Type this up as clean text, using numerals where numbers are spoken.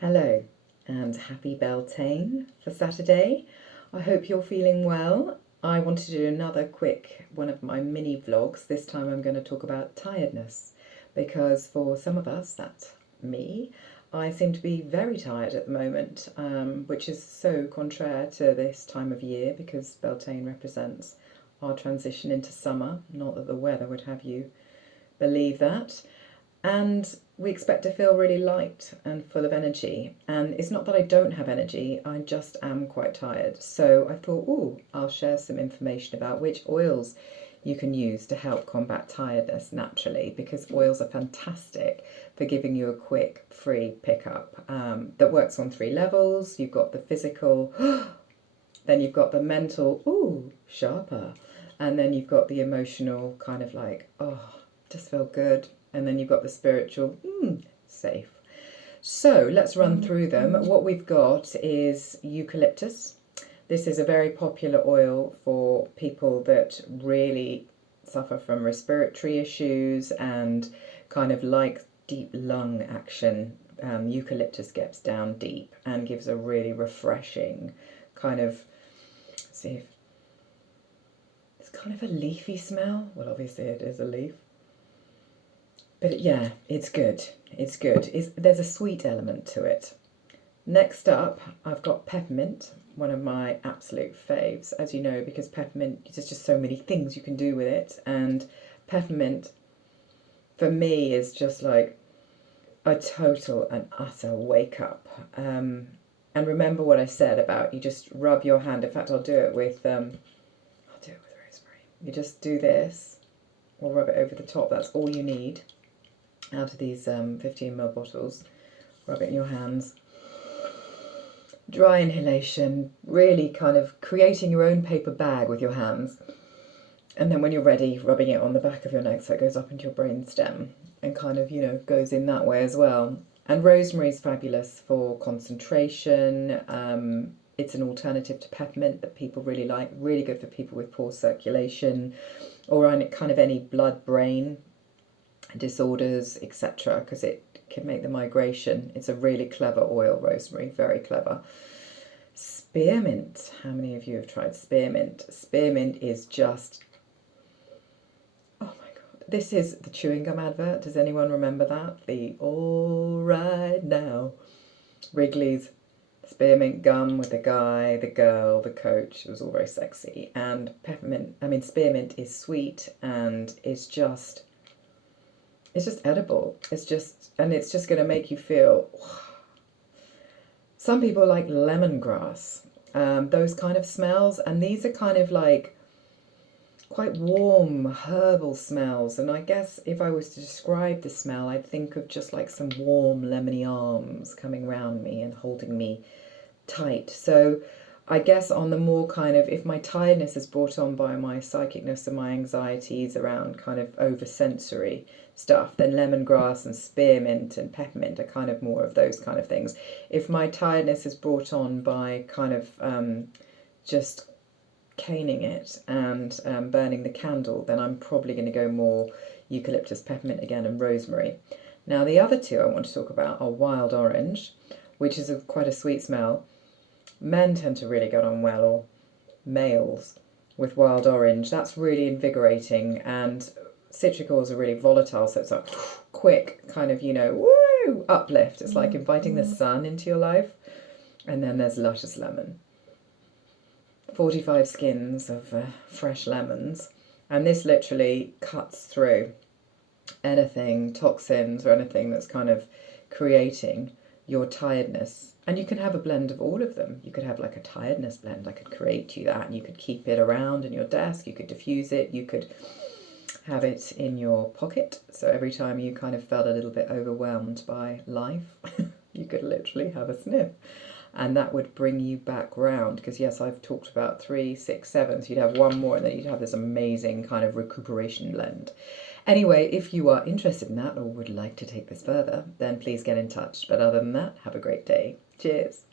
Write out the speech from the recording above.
Hello and happy Beltane for Saturday. I hope you're feeling well. I want to do another quick one of my mini vlogs. This time I'm going to talk about tiredness because for some of us, that's me, I seem to be very tired at the moment, which is so contrary to this time of year because Beltane represents our transition into summer. Not that the weather would have you believe that. And we expect to feel really light and full of energy. And it's not that I don't have energy, I just am quite tired. So I thought, I'll share some information about which oils you can use to help combat tiredness naturally, because oils are fantastic for giving you a quick, free pickup that works on 3 levels. You've got the physical, then you've got the mental, sharper, and then you've got the emotional, kind of like, just feel good. And then you've got the spiritual, safe. So let's run through them. What we've got is eucalyptus. This is a very popular oil for people that really suffer from respiratory issues and kind of like deep lung action. Eucalyptus gets down deep and gives a really refreshing kind of, let's see if it's kind of a leafy smell. Well, obviously it is a leaf. But yeah, it's good. It's good. There's a sweet element to it. Next up, I've got peppermint, one of my absolute faves, as you know, because peppermint, there's just so many things you can do with it. And peppermint, for me, is just like a total and utter wake up. And remember what I said about you just rub your hand. In fact, I'll do it with rosemary. You just do this, or rub it over the top. That's all you need. Out of these 15ml bottles, rub it in your hands. Dry inhalation, really kind of creating your own paper bag with your hands. And then when you're ready, rubbing it on the back of your neck so it goes up into your brain stem and kind of, goes in that way as well. And rosemary is fabulous for concentration. It's an alternative to peppermint that people really like, really good for people with poor circulation or kind of any blood-brain disorders, etc., because it can make the migration. It's a really clever oil, rosemary, very clever. Spearmint. How many of you have tried spearmint? Spearmint is just, oh my god. This is the chewing gum advert. Does anyone remember that? The all right now. Wrigley's spearmint gum with the guy, the girl, the coach. It was all very sexy. And spearmint is sweet and it's just edible. It's just going to make you feel. Some people like lemongrass, those kind of smells, and these are kind of like quite warm herbal smells. And I guess if I was to describe the smell, I'd think of just like some warm lemony arms coming around me and holding me tight. So I guess on the more kind of, if my tiredness is brought on by my psychicness and my anxieties around kind of oversensory stuff, then lemongrass and spearmint and peppermint are kind of more of those kind of things. If my tiredness is brought on by kind of just caning it and burning the candle, then I'm probably going to go more eucalyptus, peppermint again, and rosemary. Now the other two I want to talk about are wild orange, which is quite a sweet smell. Men tend to really get on well, or males, with wild orange. That's really invigorating, and citric oils are really volatile, so it's a quick kind of, uplift. It's like inviting the sun into your life. And then there's luscious lemon. 45 skins of fresh lemons, and this literally cuts through anything, toxins or anything that's kind of creating your tiredness. And you can have a blend of all of them. You could have like a tiredness blend. I could create you that, and you could keep it around in your desk. You could diffuse it. You could have it in your pocket. So every time you kind of felt a little bit overwhelmed by life, you could literally have a sniff. And that would bring you back round. Because yes, I've talked about 3, 6, 7. So you'd have one more, and then you'd have this amazing kind of recuperation blend. Anyway, if you are interested in that or would like to take this further, then please get in touch. But other than that, have a great day. Cheers.